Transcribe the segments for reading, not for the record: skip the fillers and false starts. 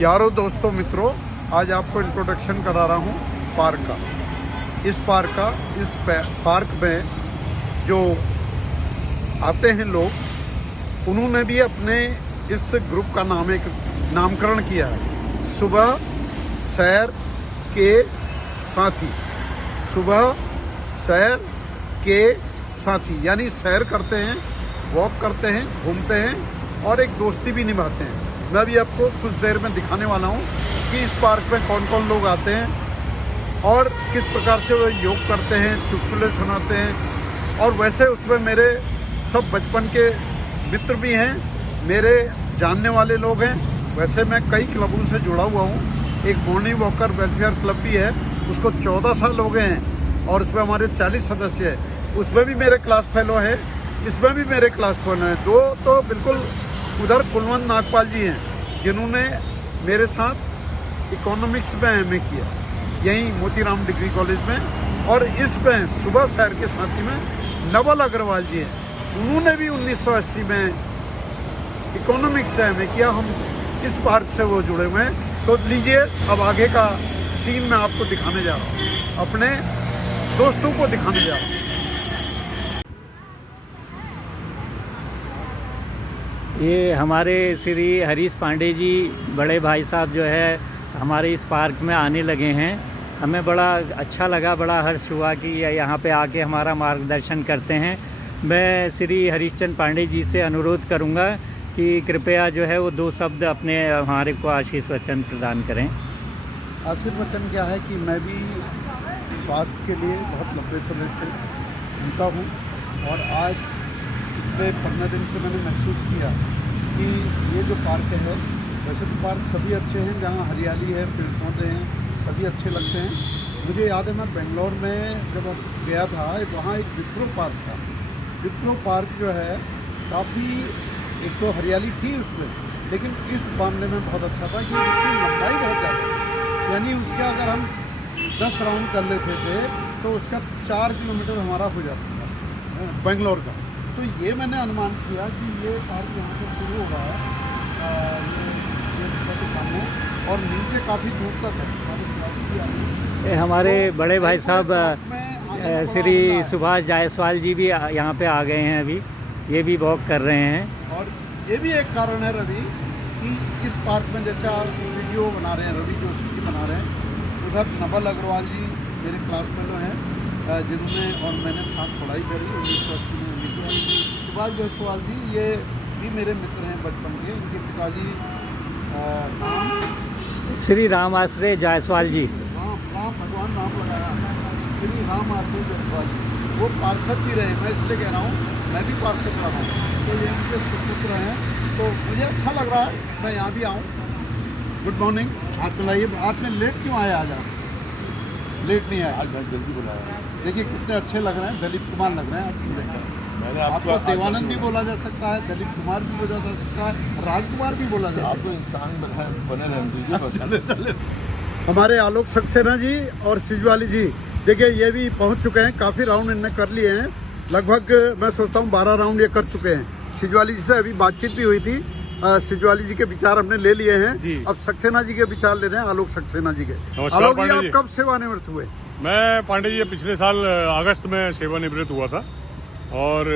यारों दोस्तों मित्रों, आज आपको इंट्रोडक्शन करा रहा हूँ पार्क का। इस पार्क में जो आते हैं लोग, उन्होंने भी अपने इस ग्रुप का नामकरण किया है, सुबह सैर के साथी। सुबह सैर के साथी यानी सैर करते हैं, वॉक करते हैं, घूमते हैं और एक दोस्ती भी निभाते हैं। मैं भी आपको कुछ देर में दिखाने वाला हूँ कि इस पार्क में कौन कौन लोग आते हैं और किस प्रकार से वो योग करते हैं, चुटकुले सुनाते हैं। और वैसे उसमें मेरे सब बचपन के मित्र भी हैं, मेरे जानने वाले लोग हैं। वैसे मैं कई क्लबों से जुड़ा हुआ हूँ। एक मॉर्निंग वॉकर वेलफेयर क्लब भी है, उसको 14 साल हो गए हैं और उसमें हमारे 40 सदस्य हैं। उसमें भी मेरे क्लास फेलो हैं, इसमें भी मेरे क्लास फेलो हैं। दो तो बिल्कुल उधर कुलवंत नागपाल जी हैं, जिन्होंने मेरे साथ इकोनॉमिक्स में एमए किया, यहीं मोतीराम डिग्री कॉलेज में। और इसमें सुबह सैर के साथी में नवल अग्रवाल जी हैं, उन्होंने भी 1980 में इकोनॉमिक्स से एमए किया। हम इस पार्क से वो जुड़े हुए हैं। तो लीजिए, अब आगे का सीन मैं आपको दिखाने जा रहा हूँ, अपने दोस्तों को दिखाने जा रहा हूँ। ये हमारे श्री हरीश पांडे जी बड़े भाई साहब जो है हमारे इस पार्क में आने लगे हैं। हमें बड़ा अच्छा लगा, बड़ा हर्ष हुआ कि यहाँ पे आके हमारा मार्गदर्शन करते हैं। मैं श्री हरीश चंद्र पांडे जी से अनुरोध करूँगा कि कृपया जो है वो 2 शब्द अपने हमारे को आशीष वचन प्रदान करें। आशीष वचन क्या है कि मैं भी स्वास्थ्य के लिए बहुत लंबे समय से घूमता हूँ और आज पिछले 15 दिन से मैंने महसूस किया कि ये जो पार्क है, वैसे तो पार्क सभी अच्छे हैं, जहाँ हरियाली है, पेड़ पौधे हैं, सभी अच्छे लगते हैं। मुझे याद है मैं बेंगलोर में जब गया था, वहाँ एक विप्रो पार्क था। विप्रो पार्क जो है काफ़ी, एक तो हरियाली थी उसमें, लेकिन इस मामले में बहुत अच्छा था कि उसकी लंबाई बहुत ज़्यादा, यानी उसके अगर हम 10 राउंड कर लेते थे तो उसका 4 किलोमीटर हमारा हो जाता था बेंगलोर का। तो ये मैंने अनुमान किया कि ये पार्क यहाँ से शुरू हो रहा है ये सामने और नीचे काफ़ी दूर तक है। हमारे बड़े भाई साहब श्री सुभाष जायसवाल जी भी यहाँ पे आ गए हैं, अभी ये भी वॉक कर रहे हैं। और ये भी एक कारण है रवि कि इस पार्क में जैसे आप वीडियो बना रहे हैं, रवि जोशी जी बना रहे हैं, उधर नवल अग्रवाल जी मेरे क्लास फेलो हैं, जिन्होंने और मैंने साथ पढ़ाई करी 1980 में। सुभाष जायसवाल जी ये भी मेरे मित्र हैं बचपन के। इनके पिताजी श्री राम आश्रय जायसवाल जी, राम भगवान नाम लगाया, श्री राम आश्रय जायसवाल जी, वो पार्षद भी रहे। मैं इसलिए कह रहा हूँ, मैं भी पार्षद रहा हूँ, तो ये उनके सुपुत्र हैं। तो मुझे अच्छा लग रहा है मैं यहाँ भी आऊँ। Good morning. हाथ मिलाइए। आपने लेट क्यों आए आज? आप लेट नहीं आए, आज जल्दी बुलाया। देखिए कितने अच्छे लग रहे हैं, दलीप कुमार लग रहे हैं। मैंने आपको देवानंद भी बोला जा सकता है, दलीप कुमार भी बोला जा सकता है, राजकुमार भी बोला जा सकता है। इंसान बने रहने। हमारे आलोक सक्सेना जी और सिजवाली जी, देखिए ये भी पहुंच चुके हैं। काफ़ी राउंड इनने कर लिए हैं, लगभग मैं सोचता हूँ 12 राउंड ये कर चुके हैं। सिजवाली जी से अभी बातचीत भी हुई थी, सिजवाली जी के विचार हमने ले लिए हैं। अब सक्सेना जी के विचार ले रहे हैं, आलोक सक्सेना जी के। आलोक जी, आप कब सेवानिवृत्त हुए? मैं पांडे जी पिछले साल अगस्त में सेवानिवृत्त हुआ था और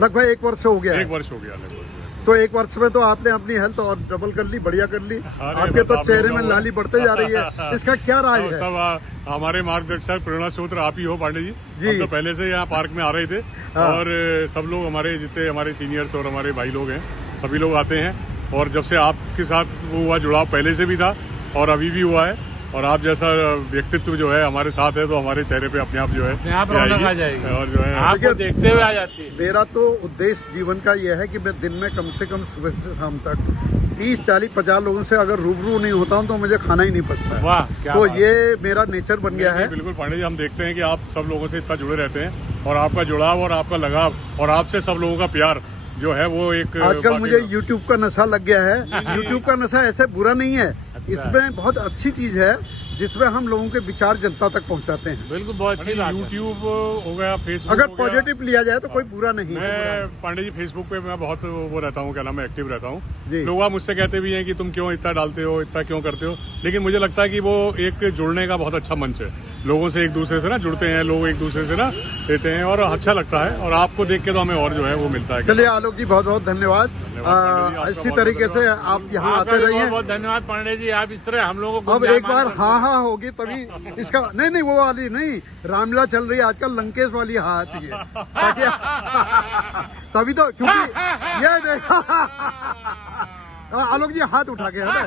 लगभग 1 वर्ष हो गया। 1 वर्ष हो गया लगभग। तो 1 वर्ष में तो आपने अपनी हेल्थ और डबल कर ली, बढ़िया कर ली। आपके तो चेहरे में लाली बढ़ते जा रही है, इसका क्या राज है? सब हमारे मार्गदर्शक प्रेरणा स्रोत आप ही हो पांडे जी। हम तो पहले से यहाँ पार्क में आ रहे थे और सब लोग हमारे जितने हमारे सीनियर्स और हमारे भाई लोग हैं, सभी लोग आते हैं। और जब से आपके साथ वो हुआ जुड़ाव पहले से भी था और अभी भी हुआ है, और आप जैसा व्यक्तित्व जो है हमारे साथ है, तो हमारे चेहरे पे अपने आप जो है रौनक आ जाएगी और जो है आपको देखते हुए आ जाती है। मेरा तो उद्देश्य जीवन का यह है कि मैं दिन में कम से कम सुबह से शाम तक 30, 40, 50 लोगों से अगर रूबरू नहीं होता हूँ तो मुझे खाना ही नहीं पचता है। वाह, तो ये मेरा नेचर बन गया है। बिल्कुल पांडे जी, हम देखते हैं कि आप सब लोगों से इतना जुड़े रहते हैं और आपका जुड़ाव और आपका लगाव और आपसे सब लोगों का प्यार जो है वो एक आजकल मुझे YouTube का नशा लग गया है। YouTube का नशा ऐसे बुरा नहीं है, इसमें बहुत अच्छी चीज है जिसमें हम लोगों के विचार जनता तक पहुंचाते हैं। बिल्कुल, बहुत अच्छी बात है। यूट्यूब हो गया, फेसबुक अगर हो गया। पॉजिटिव लिया जाए तो कोई बुरा नहीं है। मैं पांडे जी फेसबुक पे मैं बहुत वो रहता हूँ, क्या नाम है, एक्टिव रहता हूँ। जी। लोग आप मुझसे कहते भी हैं कि तुम क्यों इतना डालते हो, इतना क्यों करते हो, लेकिन मुझे लगता है कि वो एक जुड़ने का बहुत अच्छा मंच है। लोगों से एक दूसरे से ना जुड़ते हैं, लोग एक दूसरे से ना देते हैं और अच्छा लगता है, और आपको देख के तो हमें और जो है वो मिलता है। चलिए आलोक जी, बहुत बहुत धन्यवाद। इसी तरीके से आप यहाँ आते रहिए। बहुत धन्यवाद पांडे जी, आप इस तरह हम लोगों को अब एक बार हाँ होगी तभी इसका नहीं वो वाली नहीं, रामलीला चल रही है आजकल, लंकेश वाली हाँ चाहिए ताकि तभी तो, क्योंकि ये देखा आलोक जी हाथ उठा के है ना,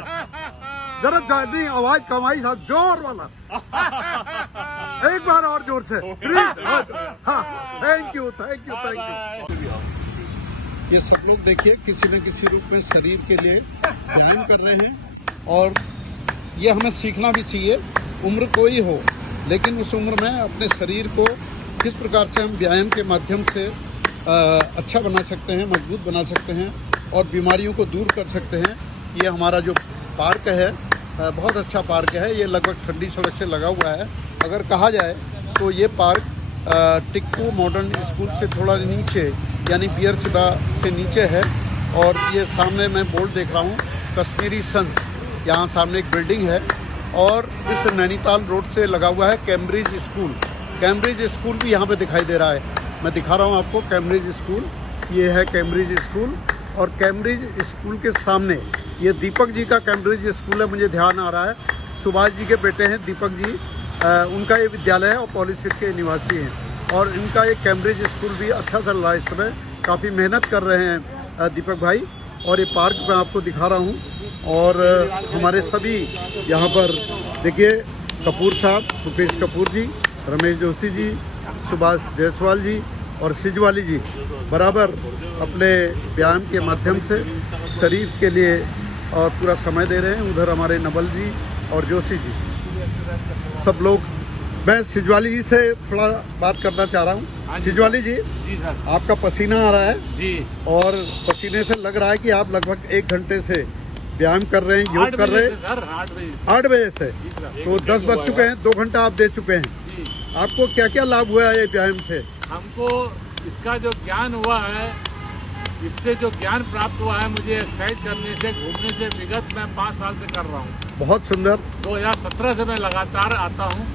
जरा ज्यादा आवाज कमाई साहब, जोर वाला एक बार और जोर से प्लीज। हाँ, थैंक यू। ये सब लोग देखिए किसी न किसी रूप में शरीर के लिए व्यायाम कर रहे हैं, और ये हमें सीखना भी चाहिए। उम्र कोई हो, लेकिन उस उम्र में अपने शरीर को किस प्रकार से हम व्यायाम के माध्यम से अच्छा बना सकते हैं, मजबूत बना सकते हैं और बीमारियों को दूर कर सकते हैं। ये हमारा जो पार्क है बहुत अच्छा पार्क है। ये लगभग ठंडी सड़क से लगा हुआ है। अगर कहा जाए तो ये पार्क टिक्कू मॉडर्न स्कूल से थोड़ा नीचे, यानी बियर सिबा से नीचे है। और ये सामने मैं बोर्ड देख रहा हूँ, कश्मीरी संत, यहाँ सामने एक बिल्डिंग है। और इस नैनीताल रोड से लगा हुआ है कैम्ब्रिज स्कूल। कैम्ब्रिज स्कूल भी यहाँ पे दिखाई दे रहा है। मैं दिखा रहा हूँ आपको कैम्ब्रिज स्कूल, ये है कैम्ब्रिज स्कूल। और कैम्ब्रिज स्कूल के सामने ये दीपक जी का कैम्ब्रिज स्कूल है, मुझे ध्यान आ रहा है। सुभाष जी के बेटे हैं दीपक जी, उनका ये विद्यालय है और पॉलिसिट के निवासी हैं। और इनका एक कैम्ब्रिज स्कूल भी अच्छा चल रहा है इस समय, काफ़ी मेहनत कर रहे हैं दीपक भाई। और ये पार्क मैं आपको दिखा रहा हूँ। और हमारे सभी यहाँ पर देखिए, कपूर साहब, भूपेश कपूर जी, रमेश जोशी जी, सुभाष जायसवाल जी और सिजवाली जी बराबर अपने व्यायाम के माध्यम से शरीर के लिए और पूरा समय दे रहे हैं। उधर हमारे नवल जी और जोशी जी, सब लोग। मैं सिजवाली जी से थोड़ा बात करना चाह रहा हूँ। सिजवाली जी, सर, आपका पसीना आ रहा है जी, और पसीने से लग रहा है कि आप लगभग 1 घंटे से व्यायाम कर रहे हैं, योग कर रहे हैं। सर 8 बजे से तो 10 बज चुके हैं, 2 घंटा आप दे चुके हैं। आपको क्या क्या लाभ हुआ है ये व्यायाम से? हमको इसका जो ज्ञान हुआ है, इससे जो ज्ञान प्राप्त हुआ है, मुझे एक्सरसाइज करने से, घूमने से, विगत मैं 5 साल से कर रहा हूँ। बहुत सुंदर। 2017 से मैं लगातार आता हूँ।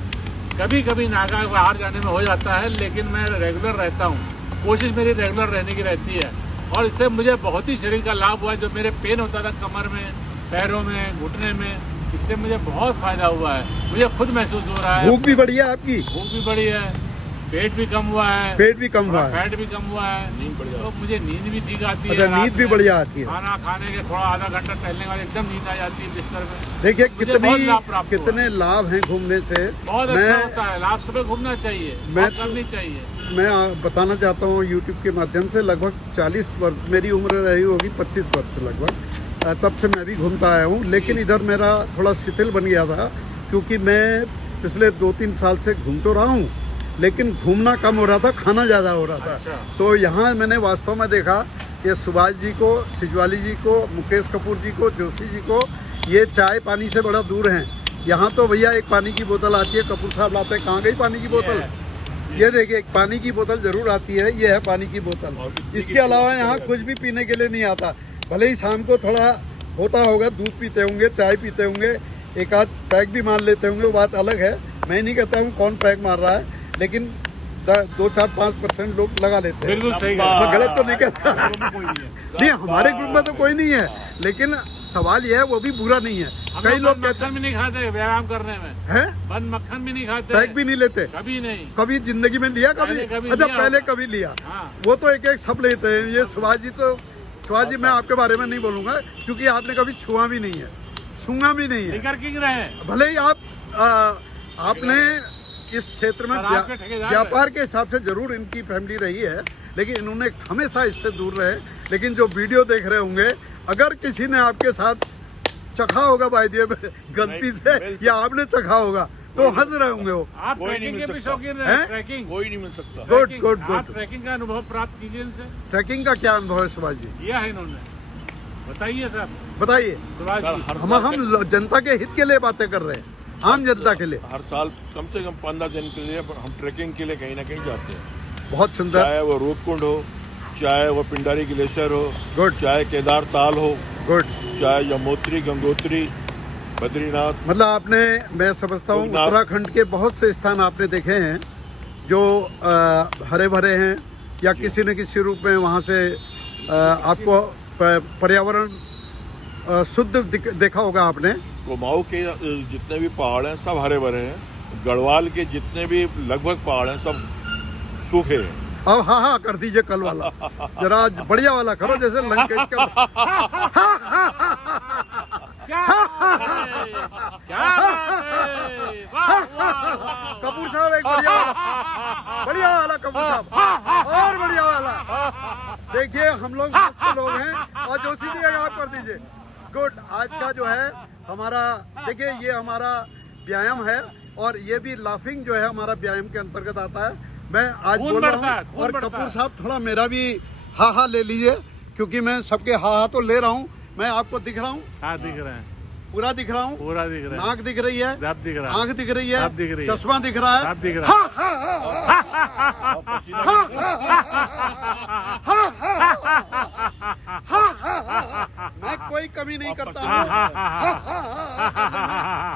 कभी कभी नागा बाहर जाने में हो जाता है, लेकिन मैं रेगुलर रहता हूँ। कोशिश मेरी रेगुलर रहने की रहती है। और इससे मुझे बहुत ही शरीर का लाभ हुआ है। जो मेरे पेन होता था कमर में, पैरों में, घुटने में, इससे मुझे बहुत फायदा हुआ है। मुझे खुद महसूस हो रहा है। भूख भी बढ़ी है आपकी? भूख भी बढ़ी है, पेट भी कम हुआ है, पेट भी कम हुआ है, फैट भी कम हुआ है, नींद बढ़िया, तो मुझे नींद भी ठीक आती है। अच्छा, नींद भी बढ़िया आती है। खाना खाने के थोड़ा आधा घंटा टहलने के बाद एकदम नींद आ जाती है बिस्तर में। देखिए कितने लाभ हैं घूमने से। बहुत अच्छा होता है लाभ। सुबह घूमना चाहिए, करनी चाहिए। मैं बताना चाहता हूँ यूट्यूब के माध्यम से, लगभग 40 वर्ष मेरी उम्र रही होगी, 25 वर्ष लगभग, तब से मैं भी घूमता आया हूँ। लेकिन इधर मेरा थोड़ा शिथिल बन गया था, क्योंकि मैं पिछले 2-3 साल से घूम तो रहा हूँ, लेकिन घूमना कम हो रहा था, खाना ज्यादा हो रहा था। अच्छा। तो यहाँ मैंने वास्तव में देखा कि सुभाष जी को, सिजवाली जी को, मुकेश कपूर जी को, जोशी जी को, ये चाय पानी से बड़ा दूर हैं। यहाँ तो भैया एक पानी की बोतल आती है, कपूर साहब लाते हैं, कहाँ गई पानी की बोतल? ये देखिए, एक पानी की बोतल जरूर आती है, ये है पानी की बोतल। इसके अलावा यहाँ कुछ भी पीने के लिए नहीं आता। भले ही शाम को थोड़ा होता होगा, दूध पीते होंगे, चाय पीते होंगे, एक आध पैक भी मार लेते होंगे, वो बात अलग है। मैं नहीं कहता हूँ कौन पैक मार रहा है, लेकिन 2-4-5% लोग लगा लेते हैं। बिल्कुल सही, गलत तो नहीं कहता। नहीं, हमारे ग्रुप में तो कोई नहीं है, लेकिन सवाल यह है वो भी बुरा नहीं है। कई लोग कहते मक्खन भी नहीं खाते व्यायाम करने में, हैं, बंद मक्खन भी नहीं खाते, पैक भी नहीं लेते, कभी नहीं। कभी जिंदगी में लिया? कभी? अच्छा, पहले कभी लिया? वो तो एक सब लेते हैं। ये सुभाष जी मैं आपके बारे में नहीं बोलूंगा, क्योंकि आपने कभी छुआ भी नहीं है, छूंगा भी नहीं है। भले ही आपने इस क्षेत्र में व्यापार के हिसाब से जरूर इनकी फैमिली रही है, लेकिन इन्होंने हमेशा इससे दूर रहे। लेकिन जो वीडियो देख रहे होंगे, अगर किसी ने आपके साथ चखा होगा बाय द वे गलती से, या आपने चखा होगा, तो हंस रहे होंगे वो। आप ट्रैकिंग के भी शौकीन हैं? ट्रैकिंग कोई नहीं मिल सकता। गुड। आप ट्रैकिंग का अनुभव प्राप्त कीजिए इनसे। ट्रैकिंग का क्या अनुभव है सुभाष जी? किया है इन्होंने? बताइए सर। बताइए। सुभाष जी। हम जनता के हित के लिए बातें कर रहे हैं, आम जनता के लिए। हर साल कम से कम 15 दिन के लिए हम ट्रैकिंग के लिए कहीं ना कहीं जाते हैं। बहुत सुंदर। चाहे वो रूपकुंड हो, चाहे वो पिंडारी ग्लेशियर हो, गुड, चाहे केदार ताल हो, गुड, चाहे यमुनोत्री, गंगोत्री, बद्रीनाथ। मतलब आपने, मैं समझता हूँ तुंगनाथ। उत्तराखंड के बहुत से स्थान आपने देखे हैं जो हरे भरे हैं या किसी न किसी रूप में वहाँ से आपको पर्यावरण शुद्ध देखा होगा आपने। कुमाऊं के जितने भी पहाड़ हैं सब हरे भरे हैं। गढ़वाल के जितने भी लगभग पहाड़ हैं सब सूखे हैं। अब हाँ हाँ कर दीजिए कल वाला, जरा बढ़िया वाला करो, जैसे लंकेश का। कपूर साहब एक बढ़िया वाला कपूर साहब, और बढ़िया वाला। देखिए हम लोग मस्त लोग हैं, और जोशी जी आप कर दीजिए। गुड। आज का जो है हमारा, देखिए ये हमारा व्यायाम है, और ये भी लाफिंग जो है हमारा व्यायाम के अंतर्गत आता है। मैं आज बोल रहा हूँ, और कपूर साहब थोड़ा मेरा भी हा ले लीजिए, क्योंकि मैं सबके हा तो ले रहा हूँ। मैं आपको दिख रहा हूँ? हाँ दिख रहे हैं, पूरा दिख रहा हूँ। पूरा दिख रहा है। नाक दिख रही है, सब दिख रहा है, आंख दिख रही है, सब दिख रही है, चश्मा दिख रहा है, सब दिख रहा है। मैं कोई कमी नहीं करता हूँ,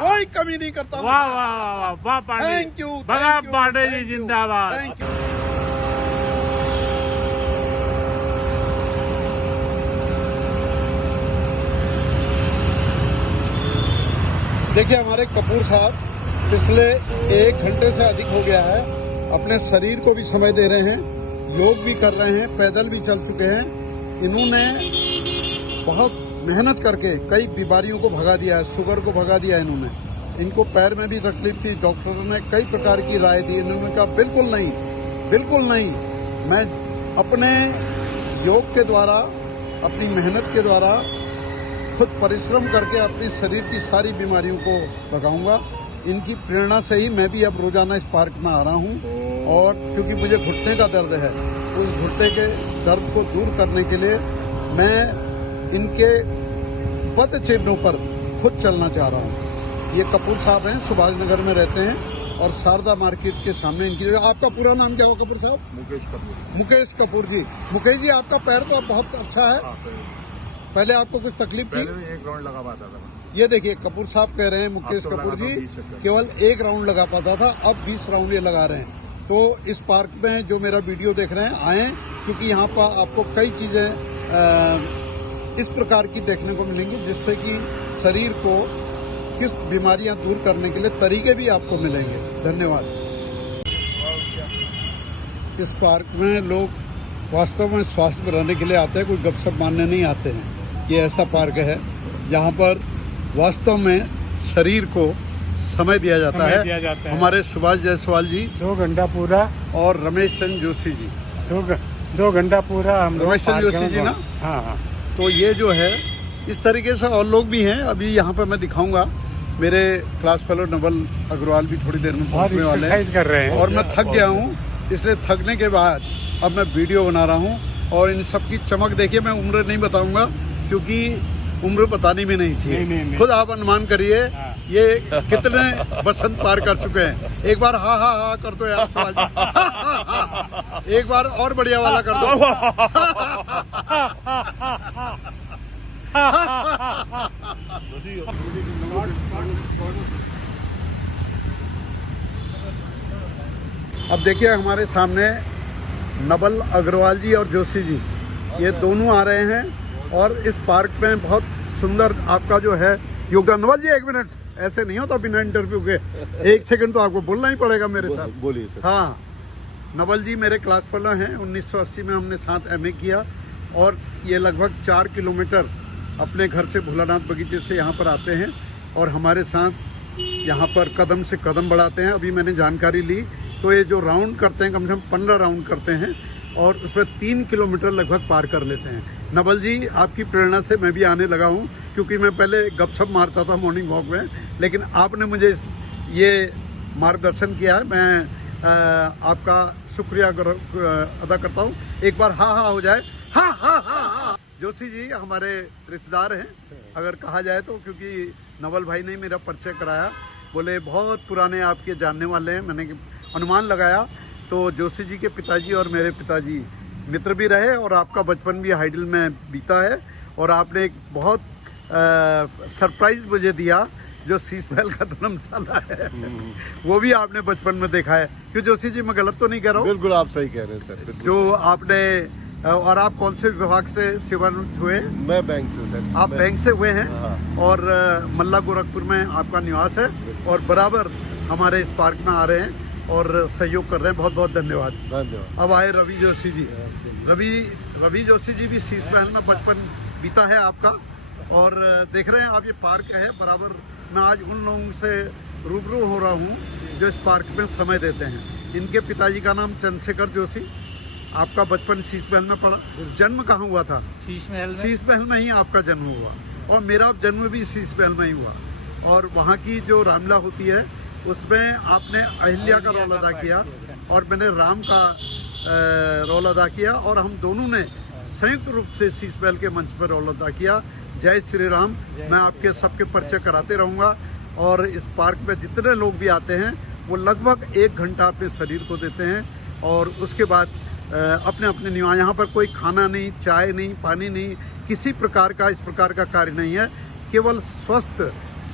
कोई कमी नहीं करता हूँ। वाह वाह वाह वाह वाह पांडे। थैंक यू, भगा पांडे जी जिंदाबाद। Thank you. देखिए हमारे कपूर साहब पिछले 1 घंटे से अधिक हो गया है, अपने शरीर को भी समय दे रहे हैं, योग भी कर रहे हैं, पैदल भी चल चुके हैं। इन्होंने बहुत मेहनत करके कई बीमारियों को भगा दिया है, शुगर को भगा दिया है इन्होंने। इनको पैर में भी तकलीफ थी, डॉक्टरों ने कई प्रकार की राय दी, इन्होंने कहा बिल्कुल नहीं, बिल्कुल नहीं, मैं अपने योग के द्वारा, अपनी मेहनत के द्वारा, खुद परिश्रम करके अपने शरीर की सारी बीमारियों को भगाऊंगा। इनकी प्रेरणा से ही मैं भी अब रोजाना इस पार्क में आ रहा हूं, और क्योंकि मुझे घुटने का दर्द है, उस घुटने के दर्द को दूर करने के लिए मैं इनके पद चिन्हों पर खुद चलना चाह रहा हूं। ये कपूर साहब हैं, सुभाष नगर में रहते हैं, और शारदा मार्केट के सामने इनकी जगह। आपका पूरा नाम क्या हो कपूर साहब? मुकेश कपूर। मुकेश कपूर जी। मुकेश जी आपका पैर तो अब बहुत अच्छा है, पहले आपको कुछ तकलीफ थी? 1 राउंड लगा पाता था। ये देखिए कपूर साहब कह रहे हैं, मुकेश कपूर जी केवल 1 राउंड लगा पाता था, अब 20 राउंड ये लगा रहे हैं। तो इस पार्क में जो मेरा वीडियो देख रहे हैं आएं, क्योंकि यहाँ पर आपको कई चीजें इस प्रकार की देखने को मिलेंगी, जिससे कि शरीर को किस बीमारियां दूर करने के लिए तरीके भी आपको मिलेंगे। धन्यवाद। इस पार्क में लोग वास्तव में स्वास्थ्य बनाने के लिए आते हैं, कोई गपशप मारने नहीं आते हैं। ये ऐसा पार्क है जहाँ पर वास्तव में शरीर को समय दिया जाता है। हमारे सुभाष जायसवाल जी 2 घंटा पूरा, और रमेश चंद्र जोशी जी 2 घंटा पूरा हम लोग। रमेश चंद्र जोशी जी ना? हाँ हाँ। तो ये जो है इस तरीके से और लोग भी हैं। अभी यहाँ पर मैं दिखाऊंगा, मेरे क्लास फेलो नवल अग्रवाल भी थोड़ी देर में पहुंचने वाले हैं, कर रहे हैं, और मैं थक गया हूँ, इसलिए थकने के बाद अब मैं वीडियो बना रहा हूँ। और इन सब की चमक देखिए, मैं उम्र नहीं बताऊंगा क्योंकि उम्र बतानी भी नहीं चाहिए। नहीं। खुद आप अनुमान करिए ये कितने बसंत पार कर चुके हैं। एक बार हा हा हा कर दो यार सवाल जी। एक बार और बढ़िया वाला कर दो। अब देखिए हमारे सामने नवल अग्रवाल जी और जोशी जी, ये दोनों आ रहे हैं, और इस पार्क में बहुत सुंदर आपका जो है योगदान। नवल जी 1 मिनट, ऐसे नहीं होता बिना इंटरव्यू के, 1 सेकंड तो आपको बोलना ही पड़ेगा मेरे साथ। बोलिए सर। हाँ, नवल जी मेरे क्लास फेलो हैं, 1980 में हमने साथ MA किया, और ये लगभग 4 किलोमीटर अपने घर से भोलानाथ बगीचे से यहाँ पर आते हैं, और हमारे साथ यहाँ पर कदम से कदम बढ़ाते हैं। अभी मैंने जानकारी ली तो ये जो राउंड करते हैं, कम से कम 15 राउंड करते हैं, और उसमें 3 किलोमीटर लगभग पार कर लेते हैं। नवल जी आपकी प्रेरणा से मैं भी आने लगा हूँ, क्योंकि मैं पहले गपशप मारता था मॉर्निंग वॉक में, लेकिन आपने मुझे ये मार्गदर्शन किया है। मैं आपका शुक्रिया अदा करता हूँ। एक बार हा हा हो जाए, हा हा हा हा। जोशी जी हमारे रिश्तेदार हैं अगर कहा जाए तो, क्योंकि नवल भाई ने मेरा परिचय कराया, बोले बहुत पुराने आपके जानने वाले हैं। मैंने अनुमान लगाया तो जोशी जी के पिताजी और मेरे पिताजी मित्र भी रहे और आपका बचपन भी हाइडल में बीता है। और आपने एक बहुत सरप्राइज मुझे दिया जो शीश महल का धर्मशाला है वो भी आपने बचपन में देखा है। क्यों जोशी जी, मैं गलत तो नहीं कह रहा हूँ? बिल्कुल आप सही कह रहे हैं सर, बिल्कुल जो सही। आपने और आप कौन से विभाग से सेवानिवृत्त हुए? मैं बैंक से सर। आप बैंक से हुए हैं हाँ। और मल्ला गोरखपुर में आपका निवास है और बराबर हमारे इस पार्क में आ रहे हैं और सहयोग कर रहे हैं। बहुत बहुत धन्यवाद। धन्यवाद। अब आए रवि जोशी जी। रवि जोशी जी भी शीश महल में बचपन बीता है आपका और देख रहे हैं आप ये पार्क है बराबर। मैं आज उन लोगों से रूबरू हो रहा हूँ जो इस पार्क में समय देते हैं। इनके पिताजी का नाम चंद्रशेखर जोशी। आपका बचपन शीश महल में पड़ा। जन्म कहाँ हुआ था? शीश महल में। शीश महल में ही आपका जन्म हुआ और मेरा जन्म भी शीश महल में ही हुआ। और वहाँ की जो रामलीला होती है उसमें आपने अहिल्या का रोल अदा किया और मैंने राम का रोल अदा किया और हम दोनों ने संयुक्त रूप से शीश महल के मंच पर रोल अदा किया। जय श्री राम। मैं आपके सबके परिचय कराते रहूँगा और इस पार्क में जितने लोग भी आते हैं वो लगभग 1 घंटा अपने शरीर को देते हैं और उसके बाद अपने अपने निवास। यहाँ पर कोई खाना नहीं, चाय नहीं, पानी नहीं, किसी प्रकार का इस प्रकार का कार्य नहीं है। केवल स्वस्थ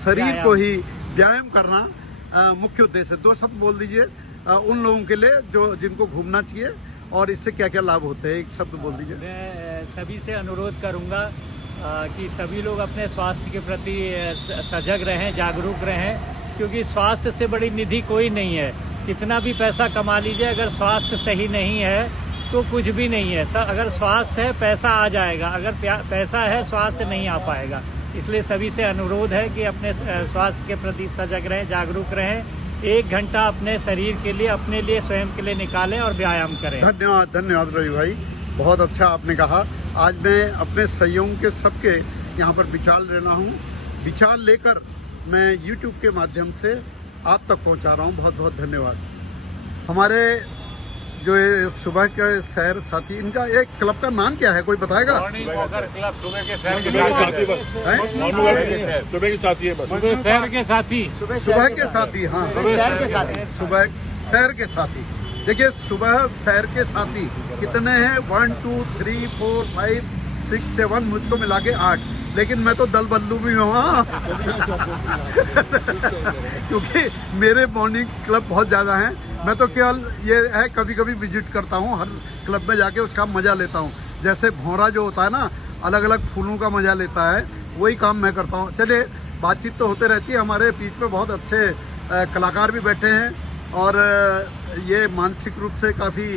शरीर को ही व्यायाम करना मुख्य उद्देश्य है। 2 शब्द बोल दीजिए उन लोगों के लिए जो जिनको घूमना चाहिए और इससे क्या क्या लाभ होते हैं, एक शब्द बोल दीजिए। मैं सभी से अनुरोध करूंगा कि सभी लोग अपने स्वास्थ्य के प्रति सजग रहें, जागरूक रहें, क्योंकि स्वास्थ्य से बड़ी निधि कोई नहीं है। कितना भी पैसा कमा लीजिए, अगर स्वास्थ्य सही नहीं है तो कुछ भी नहीं है। अगर स्वास्थ्य है पैसा आ जाएगा, अगर पैसा है स्वास्थ्य नहीं आ पाएगा। इसलिए सभी से अनुरोध है कि अपने स्वास्थ्य के प्रति सजग रहें, जागरूक रहें। 1 घंटा अपने शरीर के लिए, अपने लिए, स्वयं के लिए निकालें और व्यायाम करें। धन्यवाद। धन्यवाद रवि भाई, बहुत अच्छा आपने कहा। आज मैं अपने सहयोगियों के सबके यहाँ पर विचार ले रहा हूँ। विचार लेकर मैं YouTube के माध्यम से आप तक पहुँचा रहा हूँ। बहुत बहुत धन्यवाद। हमारे जो ये सुबह के सैर साथी, इनका एक क्लब का नाम क्या है, कोई बताएगा? मॉर्निंग वॉकर क्लब, सुबह के सैर सुबह के साथी बस। मॉर्निंग वॉक नहीं है, सुबह के साथी है बस। सुबह शहर के साथी। सुबह के साथी। हाँ, शहर के साथी। सुबह सैर के साथी। देखिए सुबह सैर के साथी कितने हैं? 1 2 3 4 5 6 7 मुझको मिला के 8, लेकिन मैं तो दल बदलू भी हूँ क्योंकि मेरे मॉर्निंग क्लब बहुत ज़्यादा हैं। मैं तो केवल ये है कभी कभी विजिट करता हूँ, हर क्लब में जाके उसका मज़ा लेता हूँ। जैसे भौरा जो होता है ना, अलग अलग फूलों का मज़ा लेता है, वही काम मैं करता हूँ। चलिए, बातचीत तो होते रहती है। हमारे बीच में बहुत अच्छे कलाकार भी बैठे हैं और ये मानसिक रूप से काफ़ी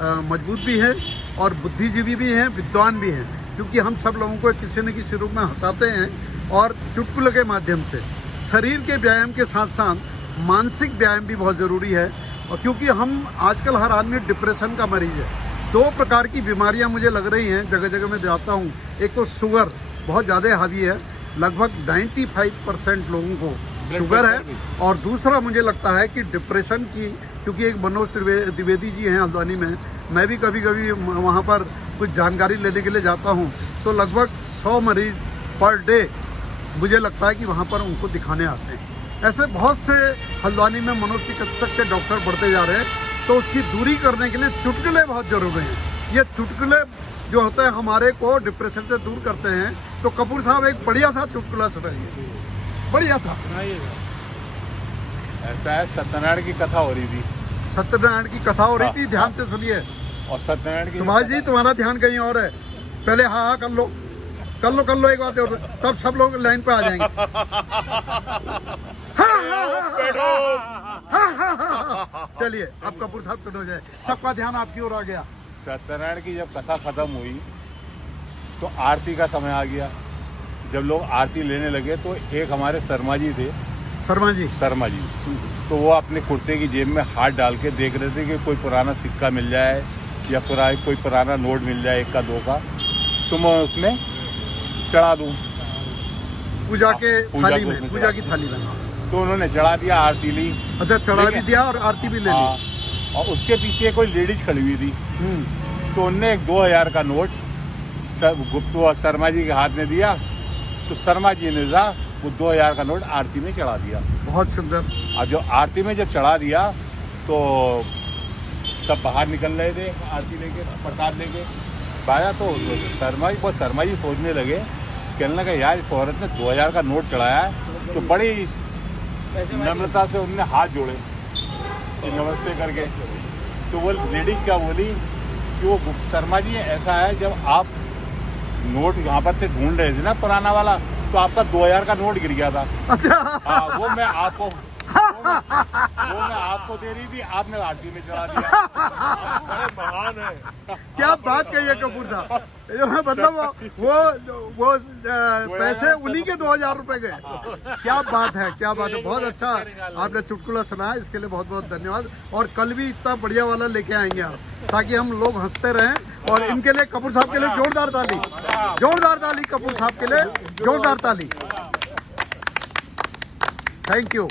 मजबूत भी है और बुद्धिजीवी भी हैं, विद्वान भी हैं, क्योंकि हम सब लोगों को किसी न किसी रूप में हंसाते हैं और चुटकुले के माध्यम से। शरीर के व्यायाम के साथ साथ मानसिक व्यायाम भी बहुत ज़रूरी है। और क्योंकि हम आजकल हर आदमी डिप्रेशन का मरीज है। 2 प्रकार की बीमारियां मुझे लग रही हैं, जगह जगह मैं जाता हूं। एक तो शुगर बहुत ज़्यादा हावी है, लगभग 95% लोगों को शुगर है, और दूसरा मुझे लगता है कि डिप्रेशन की, क्योंकि एक मनोज द्विवेदी जी हैं हल्द्वानी में, मैं भी कभी कभी वहाँ पर कुछ जानकारी लेने के लिए जाता हूँ, तो लगभग 100 मरीज पर डे मुझे लगता है कि वहाँ पर उनको दिखाने आते हैं। ऐसे बहुत से हल्द्वानी में मनोचिकित्सक के डॉक्टर बढ़ते जा रहे हैं, तो उसकी दूरी करने के लिए चुटकुले बहुत जरूरी हैं। ये चुटकुले जो होते हैं हमारे को डिप्रेशन से दूर करते हैं। तो कपूर साहब एक बढ़िया सा चुटकुला सुनाइए, बढ़िया सा। ऐसा है, सत्यनारायण की कथा हो रही थी। सत्यनारायण की कथा हो रही थी, ध्यान से सुनिए। और सत्यनारायण की सुभाष जी, तुम्हारा ध्यान कहीं और है। पहले हाँ हाँ कर लो, कर लो, कर लो एक बात और, तब सब लोग लाइन पे आ जाएंगे। चलिए, अब कपूर साहब सुनो जाए, सबका ध्यान आपकी ओर आ गया। सत्यनारायण की जब कथा खत्म हुई तो आरती का समय आ गया। जब लोग आरती लेने लगे तो एक हमारे शर्मा जी थे, शर्मा जी, तो वो अपने कुर्ते की जेब में हाथ डाल के देख रहे थे कि कोई पुराना सिक्का मिल जाए या कोई पुराना नोट मिल जाए 1 का 2 का, तो मैं उसमें चढ़ा दूं पूजा के थाली में, पूजा की थाली में। तो उन्होंने चढ़ा दिया, आरती ली। अच्छा, चढ़ा भी दिया और आरती भी ले ली। और उसके पीछे कोई लेडीज खड़ी हुई थी, तो उनने एक 2000 का नोट गुप्ता शर्मा जी के हाथ में दिया, तो शर्मा जी ने वो 2000 का नोट आरती में चढ़ा दिया। बहुत सुंदर। और जो आरती में जब चढ़ा दिया तो सब बाहर निकल रहे थे आरती लेके, प्रसाद लेके पाया, तो शर्मा जी सोचने लगे, कहने लगा यार इस औरत ने 2000 का नोट चढ़ाया है। तो बड़ी नम्रता से उन्होंने हाथ जोड़े नमस्ते करके। तो वो लेडीज क्या बोली कि वो शर्मा जी ऐसा है, जब आप नोट यहाँ पर से ढूंढ रहे थे ना पुराना वाला, तो आपका 2000 का नोट गिर गया था। अच्छा। हाँ, वो मैं आपको दे रही थी, आपने आरती में चढ़ा दिया। बड़े महान है। क्या बात कही है कपूर साहब, मतलब वो पैसे उन्हीं के 2000 रुपए गए। क्या बात है, क्या बात है। बहुत अच्छा आपने चुटकुला सुनाया, इसके लिए बहुत बहुत धन्यवाद। और कल भी इतना बढ़िया वाला लेके आएंगे आप, ताकि हम लोग हंसते रहें। और इनके लिए, कपूर साहब के लिए जोरदार ताली, जोरदार ताली कपूर साहब के लिए, जोरदार ताली। Thank you.